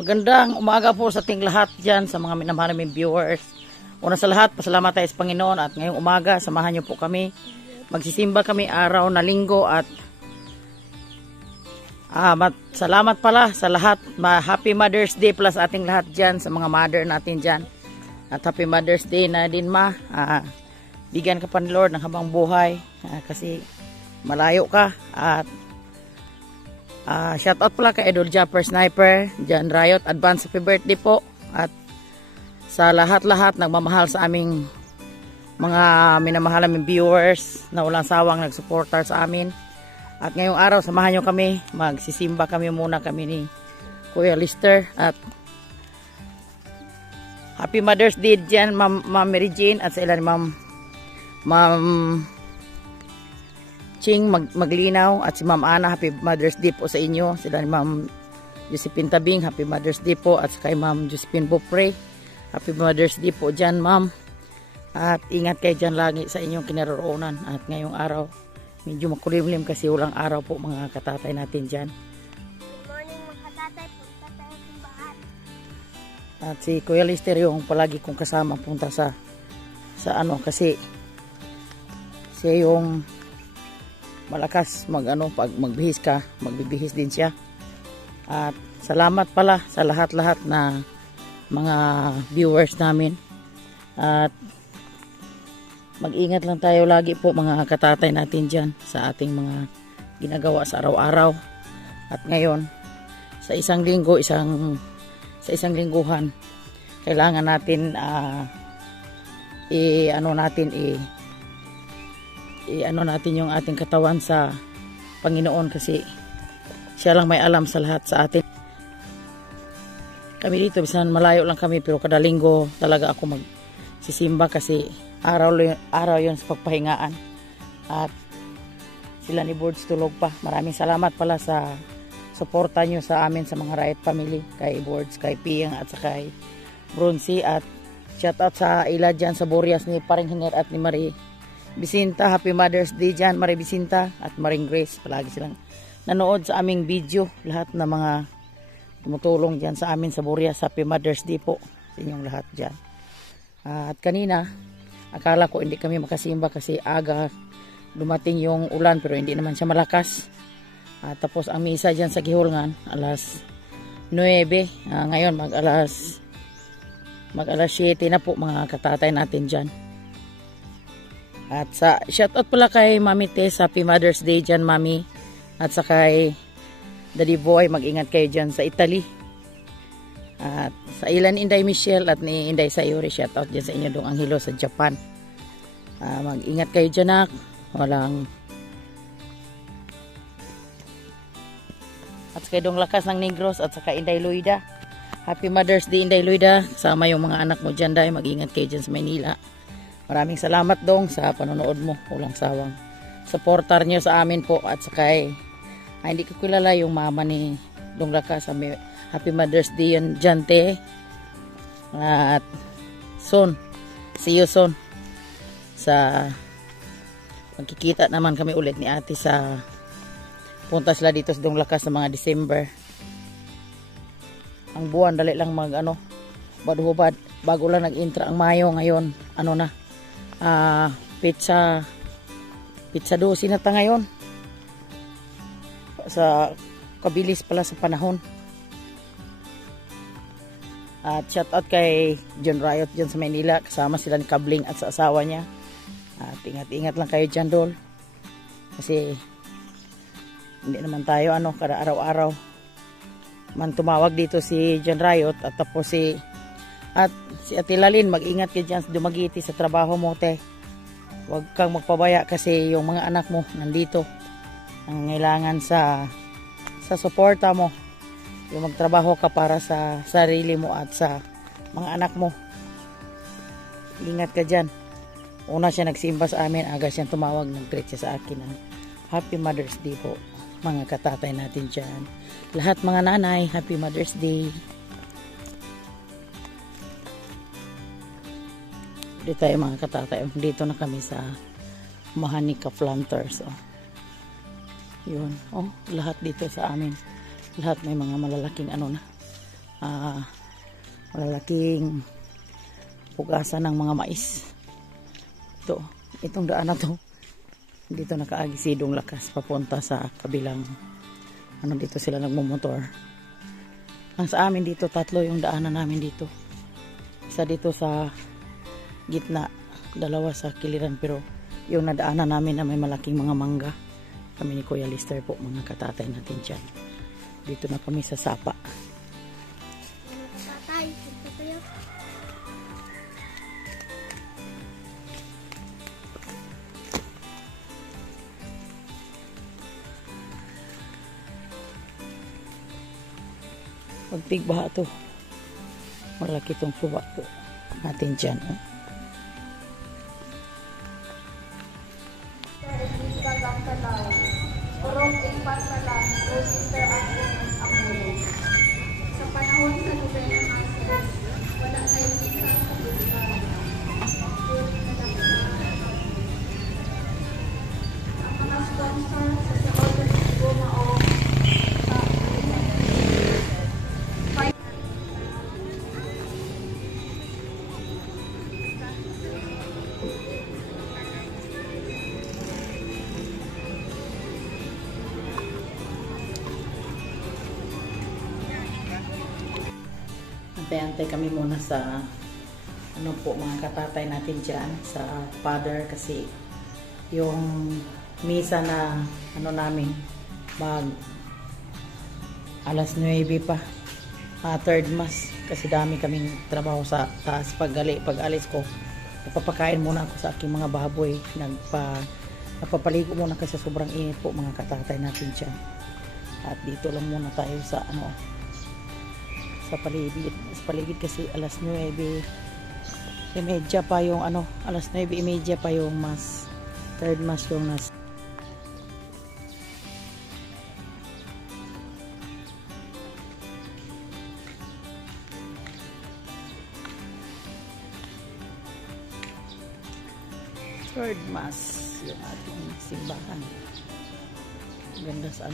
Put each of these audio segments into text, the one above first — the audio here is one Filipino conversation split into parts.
Magandang umaga po sa ating lahat dyan, sa mga minamahal naming viewers. Una sa lahat, pasalamat tayo sa Panginoon at ngayong umaga, samahan niyo po kami. Magsisimba kami araw na linggo at salamat pala sa lahat. Happy Mother's Day pala sa ating lahat dyan, sa mga mother natin dyan. At Happy Mother's Day na din bigyan ka pa ni Lord ng habang buhay kasi malayo ka. At shout out pala kay Idol Japper Sniper, John Riot, advance happy birthday po. At sa lahat-lahat nagmamahal sa aming mga minamahal naming viewers na walang sawang nagsuportar sa amin. At ngayong araw samahan nyo kami, magsisimba kami muna kami ni Kuya Lister. At Happy Mother's Day dyan, Ma'am Mary Jane, at sa ilan Ma'am Ching Maglinaw at si Ma'am Ana. Happy Mother's Day po sa inyo. Sila ni Ma'am Josephine Tabing, Happy Mother's Day po. At kay Ma'am Josephine Bopre, Happy Mother's Day po dyan, Ma'am. At ingat kayo dyan lagi sa inyong kinaroroonan. At ngayong araw, medyo makulimlim kasi walang araw po mga katatay natin dyan. Good morning mga katatay, punta tayo sa bahay. At si Kuya Lister yung palagi kong kasama punta sa kasi siya yung malakas pag magbihis ka, magbibihis din siya. At salamat pala sa lahat-lahat na mga viewers namin. At mag-ingat lang tayo lagi po mga katatay natin dyan sa ating mga ginagawa sa araw-araw. At ngayon, sa isang lingguhan, kailangan natin natin yung ating katawan sa Panginoon kasi siya lang may alam sa lahat sa atin. Kami dito, bisan malayo lang kami pero kada linggo talaga ako magsisimba kasi araw yun sa pagpahingaan. At sila ni Boards tulog pa. Maraming salamat pala sa suporta nyo sa amin sa mga Riot family, kay Boards, kay Piyang at sa kay Bronzy. At shout out sa ila dyan sa Burias ni Paring Hiner at ni Marie Bisinta. Happy Mother's Day dyan, Marie Bisinta at Maring Grace. Palagi silang nanood sa aming video. Lahat na mga tumutulong dyan sa amin sa Burias. Happy Mother's Day po sa inyong lahat dyan. At kanina, akala ko hindi kami makasimba kasi aga dumating yung ulan pero hindi naman siya malakas. Tapos ang misa dyan sa Gihulngan, alas 9. Ngayon mag alas 7 na po mga katatay natin dyan. At sa shoutout pala kay Mami Tess, Happy Mother's Day dyan, Mami. At sa kay Daddy Boy, mag-ingat kayo dyan sa Italy. At sa ilan Inday Michelle at ni Inday Sayuri, shoutout dyan sa inyo dong Anghelo sa Japan. Mag-ingat kayo dyan, nak. At sa dong Lakas ng Negros at sa kay Inday Luida. Happy Mother's Day, Inday Luida. Kasama yung mga anak mo dyan, day. Mag-ingat kayo dyan sa Maynila. Maraming salamat dong sa panonood mo. Walang sawang supportar nyo sa amin po. At sa kay hindi ko kilala yung mama ni Dong Lakas. Happy Mother's Day yun dyan, te. At soon, see you soon. Magkikita naman kami ulit ni ate sa punta sila dito sa Dong Lakas sa mga December. Ang buwan dali lang badhubad bago lang nag-intra ang Mayo. Ngayon pizza 12 na ta ngayon sa kabilis pala sa panahon. At shout out kay John Riot dyan sa Manila, kasama sila ni Kabling at sa asawa niya. At ingat lang kayo dyan, Dol, kasi hindi naman tayo kada araw-araw man tumawag dito si John Riot. At tapos si Ate Lalin, mag-ingat kayo dyan sa Dumaguete sa trabaho mo, te. Huwag kang magpabaya kasi yung mga anak mo nandito. Ang kailangan sa suporta mo, yung magtrabaho ka para sa sarili mo at sa mga anak mo. Ingat ka dyan. Una siya nagsimba sa amin, aga siyang tumawag, nag-greet siya sa akin. Happy Mother's Day po mga katatay natin dyan. Lahat mga nanay, Happy Mother's Day. Dito tayo mga katatay. Dito na kami sa Mahanika Planters. Yun. Lahat dito sa amin. Lahat may mga malalaking malalaking pugasan ng mga mais. Itong daan na to, dito nakaagi-sidong lakas papunta sa kabilang, dito sila nagmumotor. Ang sa amin dito, 3 yung daanan namin dito. Isa dito sa gitna, 2 sa kiliran, pero yung nadaanan namin na may malaking mga mangga, kami ni Kuya Lister po, mga katatay natin dyan. Dito na kami sa Sapa. Tatay, punta tayo. Pagtig baha to, malaki tong suba po natin dyan. Sa panahon sa gobyerno ng Marcos, wala tayong isa sa bulsa. Ang mga sponsor sa Saudi Gumao Antay kami muna sa mga katatay natin dyan sa father, kasi yung misa na namin mag alas 9 pa, third mass, kasi dami kaming trabaho sa taas. Pag alis ko, napapakain muna ako sa aking mga baboy, napapaligo muna kasi sobrang init po, mga katatay natin dyan. At dito lang muna tayo sa sa paligid kasi alas 9:30 pa yung alas 9:30 pa yung mas third mass yung nas. Third mass yung ating simbahan. Ganda sa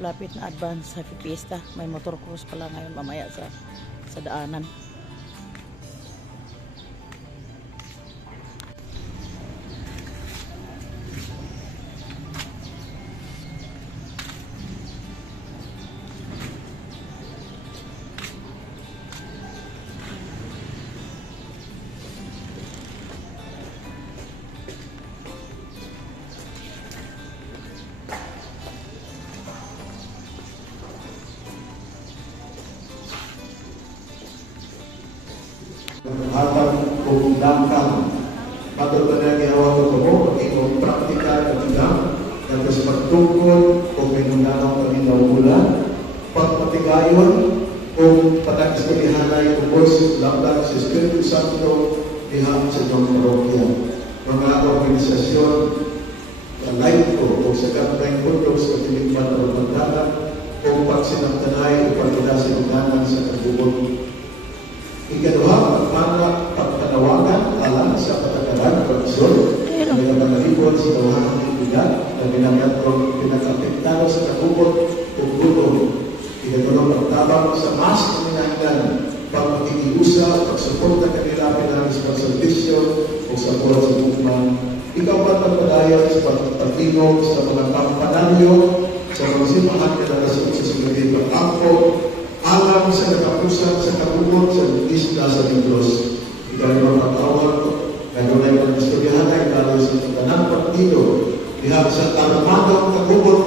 lapit na advance happy fiesta. May motor cruise pala ngayon mamaya sa daanan. Hatang kung langkang patutunan ginawa ko mo pag-ibang praktika at ilang tapos pagtungkol kung may nunanang paninawula pagpatigayon kung patag-istorihanay ubos lamang sa Espiritu Santo dihang sa itong parokya. Mga organisasyon live ko o sa kapitang puntos sa tinikman o magdala kung pagsinamtanay o pagkinasinunganan sa kabubog. Ikaduha, pagpanawagan alang sa patakaran ng pag-isyon na pinagpalibot sa tawahan ng ibigan na pinag-apektado sa kabubog o gutom. Ikaduha, pagtabang sa mas kaminangan, pagpakikiusa, pagsuporta kanila pinagis pagservisyo o sa buwan sa bukman. Ikaw ba pagpadayon sa pagpatinog sa mga kampanaryo sa mga simahan na sa susunod pag-angko alam sa katapusan sa kabubot sa isla sa Diyos. Ikaw ay mapatawag gano'n ay mag-istoryahan ay lalo sa tanang partido dihang sa armadong kabubot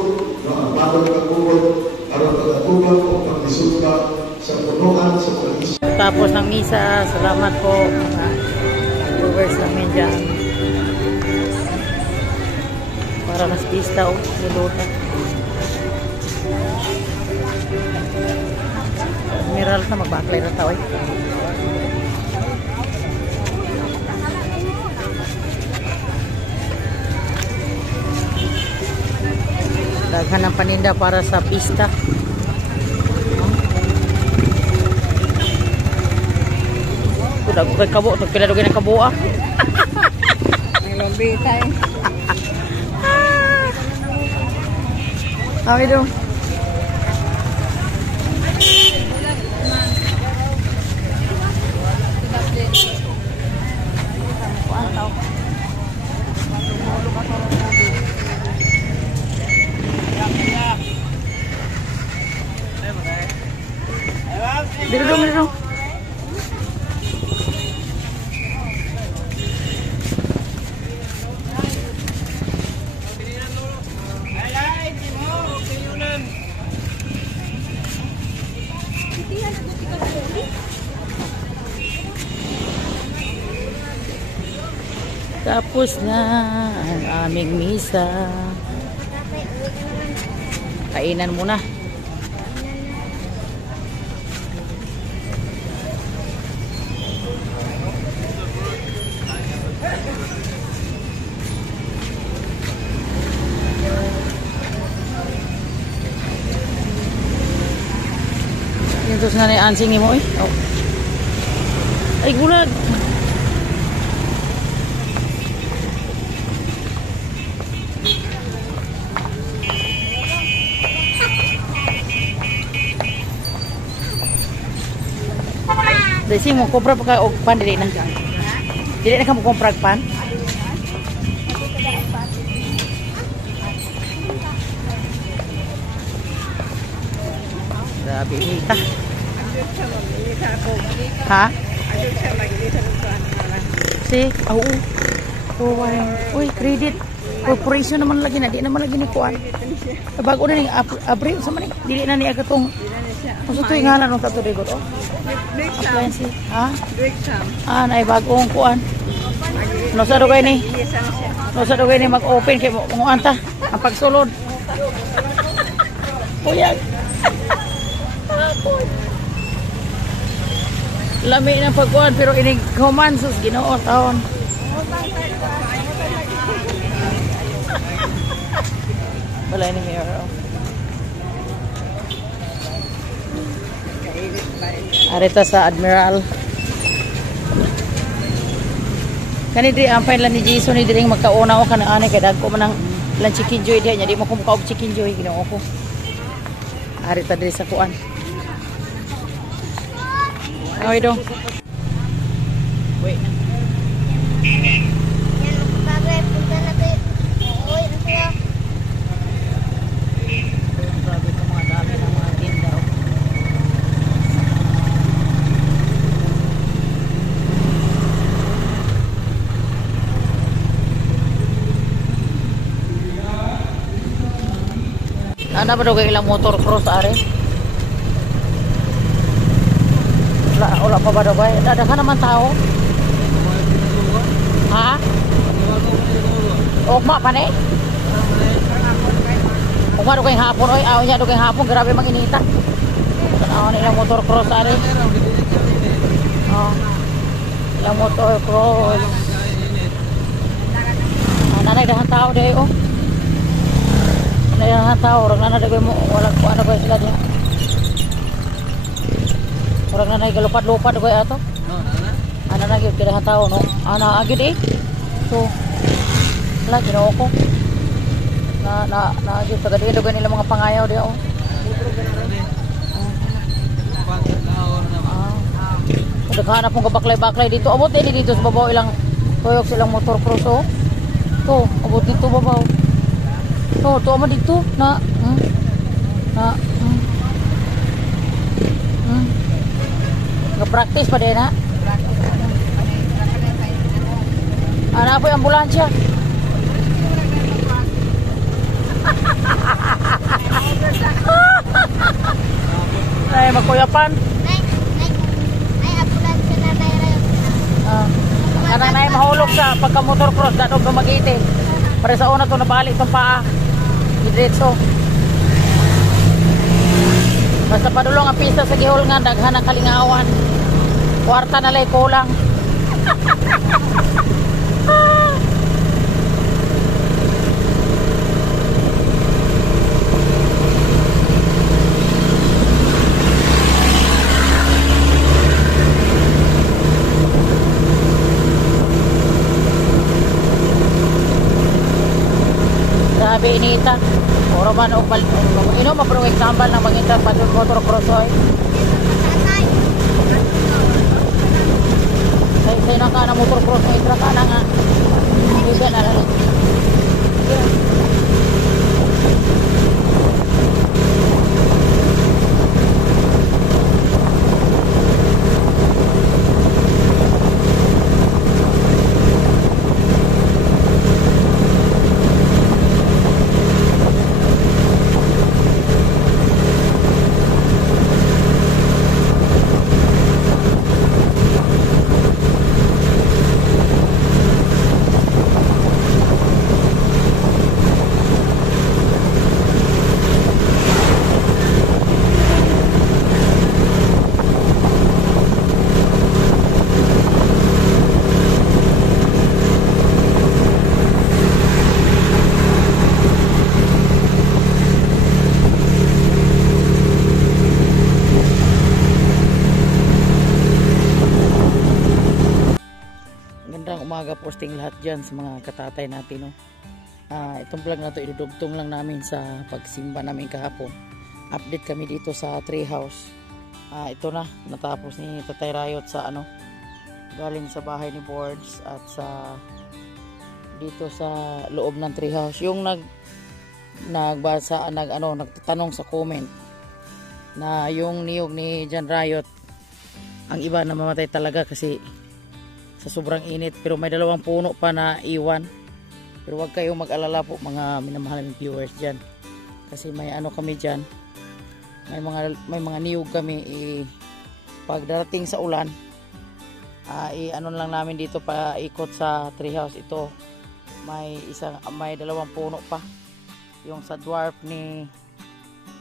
aron pagkatubang o pagdisupa sa punuan sa palis. Tapos ng misa, salamat po mga viewers namin dyan para nas pista o niluta. Mineral na magbaklay na tao daghan ng paninda para sa pista. Kuda ko kay kabo, nagpiladugin ng kabo May lobby tayo. Amin dong. Dito dong. Tapos na ang aming misa. Kainan muna. Yan tos nga na ansing mo eh. Oh. Ay gulag. Desi mo kompra pa ka og pan dili na. Dili na ka mo kompra og pan. Grabe nita. Ha? Si, uy, credit corporation naman lagi na, di naman lagi ni kuan. Bago na ning Abril sa man dili na niya katong. Gusto to yung ngalan ng tato digot oh. Appliance. Ha? Nay bagong kuan. No sa dugay ni. No sa dugay ni mag-open kay mo anta ang pagsulod. Uyag. Lami ng pagkuhan pero inig human sus Ginoo taon. Wala ni hero. Arita sa Admiral. Kani diri ampay lang ni Jason ni diri magkauna o kana ani kay dagko man ang lang chicken joy diha nya di mo kumkaog chicken joy Ginoo ko. Arita diri sa kuan. Ay do. Wait. Ana ba daw kay ilang motor cross are? Wala pa ba daw ba? Dadahan naman tao. Ha? Ugma pa ni? Ugma daw kay hapon oy, aw nya daw kay hapon grabe manginita. Tanaw ni ilang motor cross are. Oh. Ilang motor cross. Nanay dahan tao day oh. Nanay tao, orang nana dagoy mo wala ko ano ba sila diha. Orang nanay galupat-lupat dagoy ato. Ana na gyud kadahan tao no. Ana agid eh. So la Ginoo ko. Na gyud tagadi dagoy nila mga pangayaw diha oh. Daghan na pong kabaklay-baklay dito. Abot din dito sa babaw ilang tuyok silang motor cross oh. To, abot dito babaw. To ama dito na nag-practice pa din ha. Ana po yung ambulansya. Ay magkuyapan. Ay ambulansya na tayo. Kanang mahulog sa pagka motor cross dadog Dumaguete. Para sa una to nabalik tong paa. Diretso. Basta padulong ang pista sa gihol nga daghan ang kalingawan. Kwarta na lay kulang. Grabe inita. Oro man og ino mapro example ng mangita padul motor cross oy. Say na ka na motor cross mo itra ka na nga. Ibe na lang. umaga posting lahat dyan sa mga katatay natin, no? Itong vlog na to idudugtong lang namin sa pagsimba namin kahapon. Update kami dito sa tree house. Ito na, natapos ni Tatay Rayot sa galing sa bahay ni Boards at sa dito sa loob ng tree house. Yung nagtatanong sa comment na yung niyog ni John Rayot, ang iba namamatay talaga kasi sa sobrang init, pero may 2 puno pa na iwan. Pero wag kayong mag-alala po mga minamahal ng viewers dyan, kasi may kami dyan, may mga niyog kami. Pag darating sa ulan, lang namin dito pa ikot sa treehouse. Ito may 2 puno pa, yung sa dwarf ni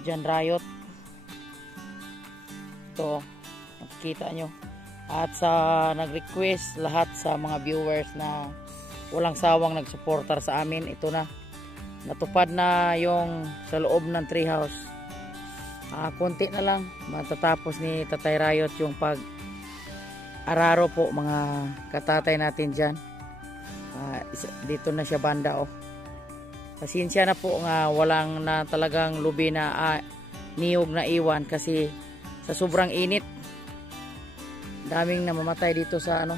John Rayot. Ito makikita nyo. At sa nag-request lahat sa mga viewers na walang sawang nagsuportar sa amin, ito na, natupad na yung sa loob ng treehouse. Konti na lang matatapos ni Tatay Rayot yung pag-araro po mga katatay natin dyan. Dito na siya banda, oh. Pasensya na po nga walang na talagang lubi na niyog na iwan kasi sa sobrang init. Daming namamatay dito sa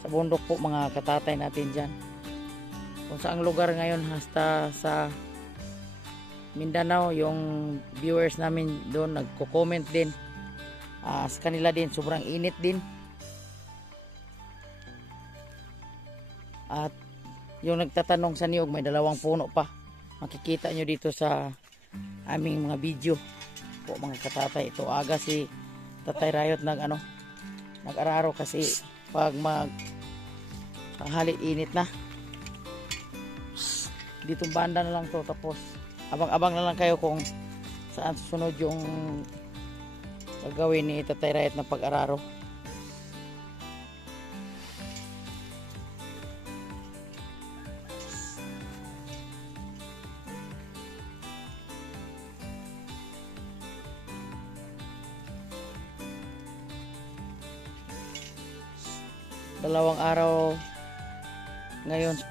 sa bundok po mga katatay natin dyan. Kung saang lugar ngayon, hasta sa Mindanao, yung viewers namin doon nagko-comment din. Sa kanila din sobrang init din. At yung nagtatanong sa niyog, may 2 puno pa. Makikita nyo dito sa aming mga video po mga katatay. Ito aga si Tatay Rayot nag-araro kasi pag tanghali init na. Dito banda na lang to, tapos abang-abang na lang kayo kung saan susunod yung gagawin ni Tatay Rayot na pag-araro. Dalawang araw ngayon sa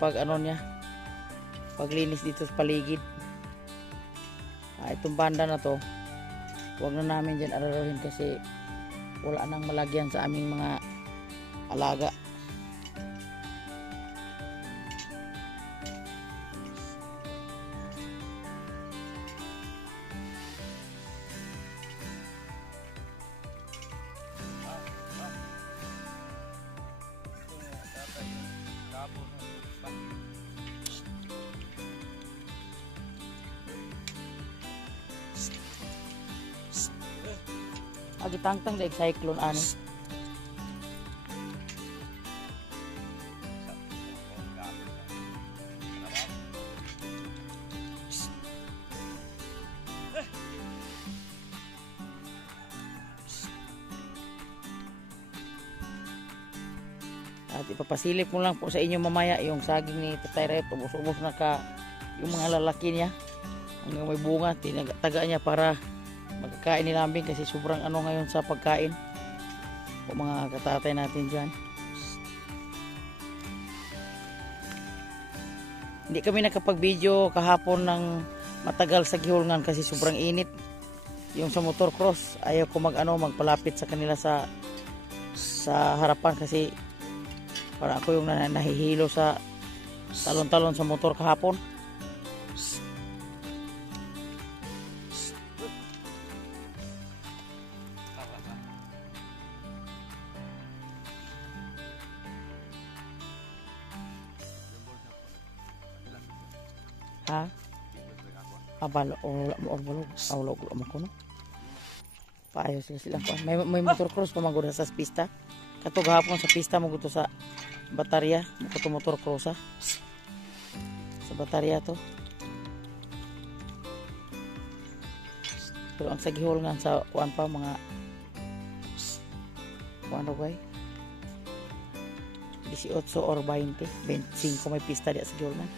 paglinis dito sa paligid. Itong banda na to, huwag na namin dyan araruhin kasi wala nang malagyan sa aming mga alaga. Agitangtang daig cyclone ani. At ipapasilip mo lang po sa inyo mamaya yung saging ni Tatay Rayot. Ubos-ubos na yung mga lalaki niya hanggang may bunga, tinataga niya para magkakain ni Lambing kasi sobrang ngayon sa pagkain po mga katatay natin dyan. Hindi kami nakapag-video kahapon ng matagal sa Gihulngan kasi sobrang init. Yung sa motor cross, ayaw ko magpalapit sa kanila sa harapan kasi para ako yung nahihilo sa talon-talon sa motor kahapon. Ha? Abalo or balog. Awlog mo ko no. Paayos sila ko. May motor cross pa magud sa pista. Kato gahapon sa pista mo gusto sa batarya, mo to motor cross sa batarya to. Pero ang sa Gihulngan sa kuan pa mga kuan gay 18 or 20, 25 may pista di sa Gihulngan.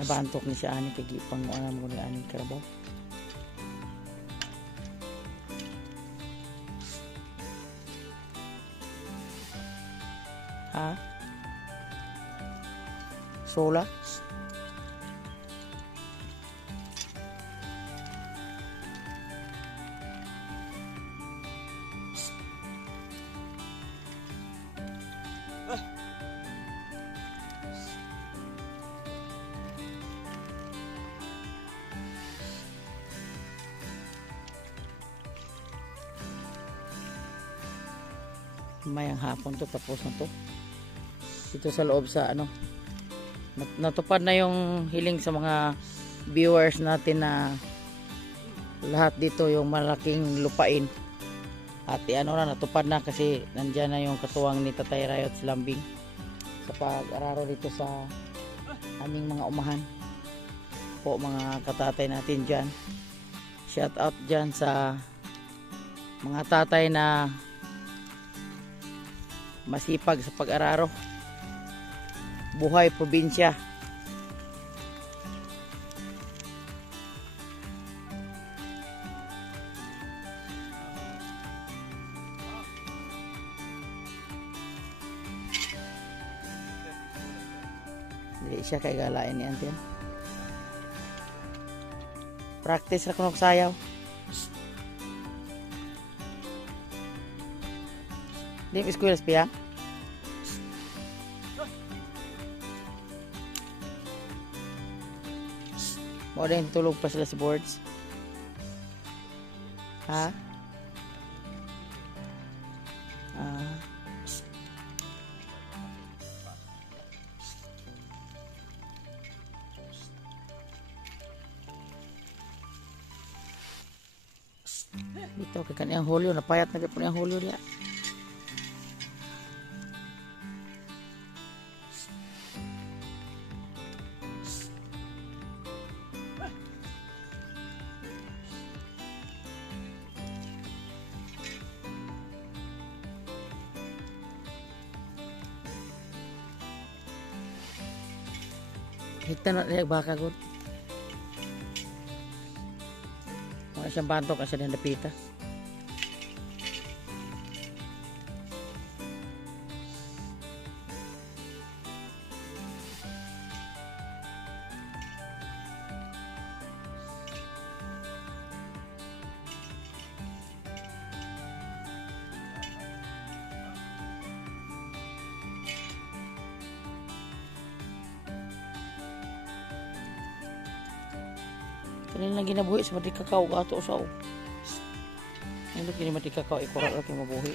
Nabantok ni siya ani kay gipang mo ni ani karabaw. Ha? Sola? Mayang hapon to, tapos na to. Dito sa loob sa ano, natupad na yung hiling sa mga viewers natin na lahat dito yung malaking lupain. At ano na, natupad na kasi nandyan na yung katuwang ni Tatay Rayot Lambing sa pag-araro dito sa aming mga umahan po, mga katatay natin dyan. Shout out dyan sa mga tatay na masipag sa pag-araro. Buhay probinsya. Hindi siya kay galain ni Antin. Practice na kunok sayaw. Di mo eskwela spiya? O din tulog pa sila sa boards. Ha? Dito kay kaniyang hulyo, napayat na po niyang hulyo diya. Hita na niya baka good. Mga siyang bantok kasi na napita. Kanina lang ginabuhi sa mati kakao gato usaw. Hindi kini mati kakao ikurat lagi mabuhi.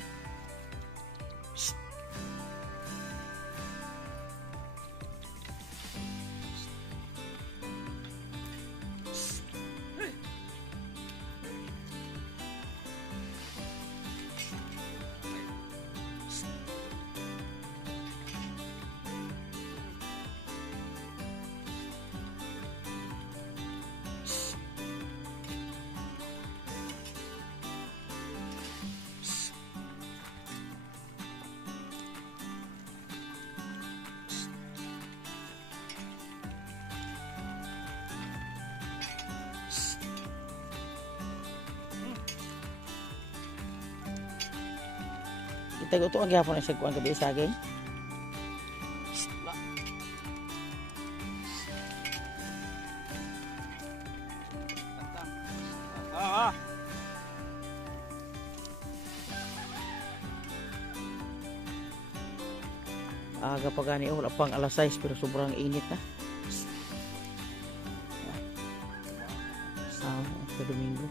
Itago to ang gihapon ang sagkuan gabi saging. Aga pa gani, wala pang alas 6 pero sobrang init na. Sa Domingo.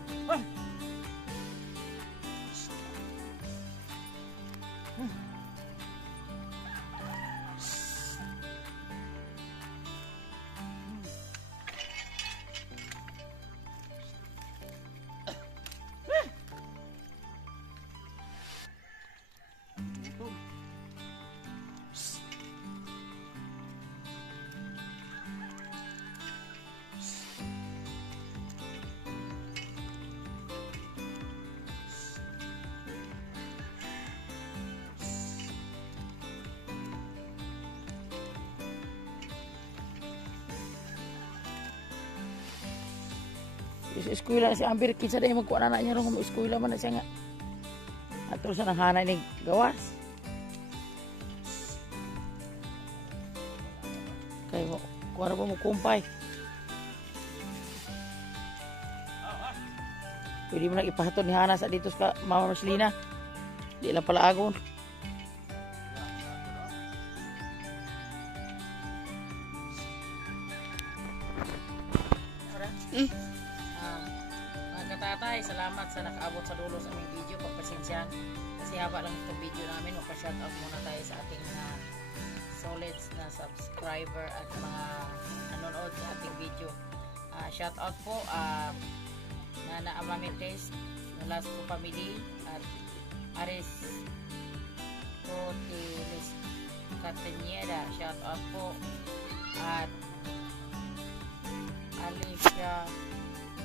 Eskwela na si Amber, kinsa dahil magkuha na niya rin eskwela man na siya nga. At terus na hanay ni gawas. para po mo kumpay. Pwede mo nang ipahatod ni Hana sa dito sa Mama Marcelina. Di lang pala agon. Mga katatay, salamat sa nakaabot sa dulo sa aming video. Pagpasensyahan kasi haba lang itong video namin. Magpa-shoutout muna tayo sa ating mga solids na subscriber at mga nanonood sa ating video. Shoutout po Nana Amamites, Nolasco Family at Aris Cotiles Cataneda. Shoutout po at Alicia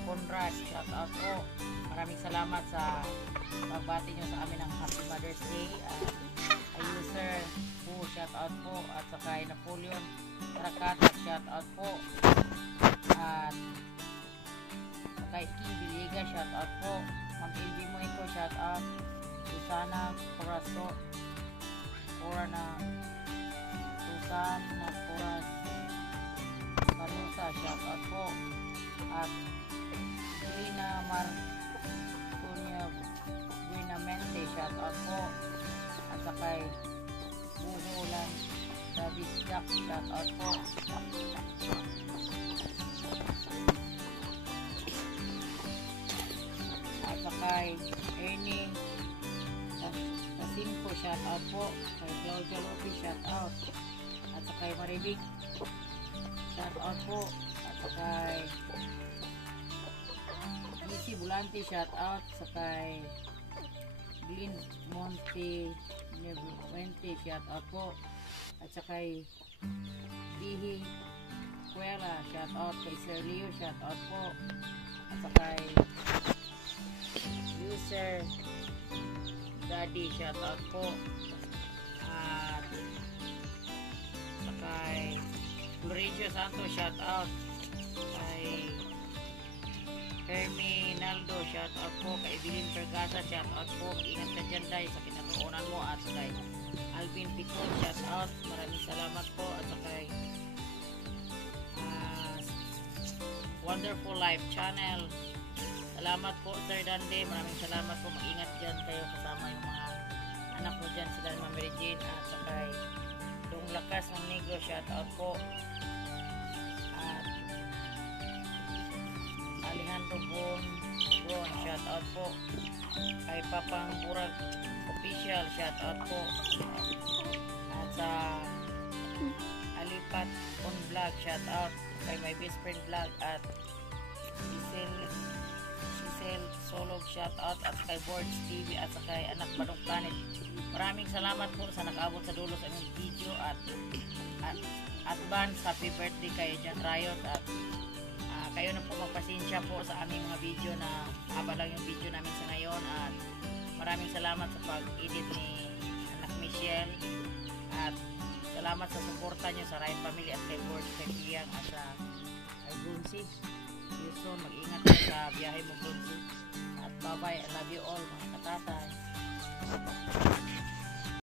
Conrad, shout out po. Maraming salamat sa pagbati nyo sa amin ng Happy Mother's Day. At user po, shout out po. At sa kay Napoleon Rakata, shout out po. At kay King Biliga, shout out po. Ma'am Ilby mo ito, shout out. Susana Coraso, Susana Coras Panusa, shout out po. At Rina Marconia Buenamente, shout out po. At sakay Buhulan Dabisdak, shout out po. At sakay Ernie Kasimpo, shout out po. Kay Claudia Lopez, shout out. At sakay Maribik, shout out po. At sakay Lucy Bulante, shout out. Sakay Glyn Monte Nebuente, shout out po. At sakay Dihi Cuela, shout out. Kay Sir Leo, shout out po. At sakay user Daddy, shout out po. At sakay Florencio Santos, shout out. Kay Hermie Naldo, shout out po. Kay Evelyn Pergasa, shout out po. Ingat ka dyan dahil sa kinatuunan mo. At kay Alvin Picon, shout out. Maraming salamat po. At kay Wonderful Life Channel, salamat po Sir Dande. Maraming salamat po. Mag-ingat dyan kayo kasama yung mga anak mo dyan, sila ni Ma'am Mary Jane. At kay Dong Lakas ng Negro, shout out po. At Alejandro Bron, shout out po. Kay Papang Burag Official, shout out po. At sa Alipat on Vlog, shout out. Kay My Best Friend Vlog at Giselle Solog, shout out. At kay Boards TV at sa kay Anak Badong Planet. Maraming salamat po sa nakaabot sa dulo sa aming video. At advance happy birthday kay Jan Riot. At kayo na po magpasensya po sa aming mga video na haba lang yung video namin sa ngayon. At maraming salamat sa pag-edit ni Anak Michelle. At salamat sa suporta nyo sa Riot Family at kay Board, kay Piyang at sa kay Brunsi. Yuson, mag-ingat ka sa biyahe mo, Brunsi. At bye-bye, I love you all mga katatay.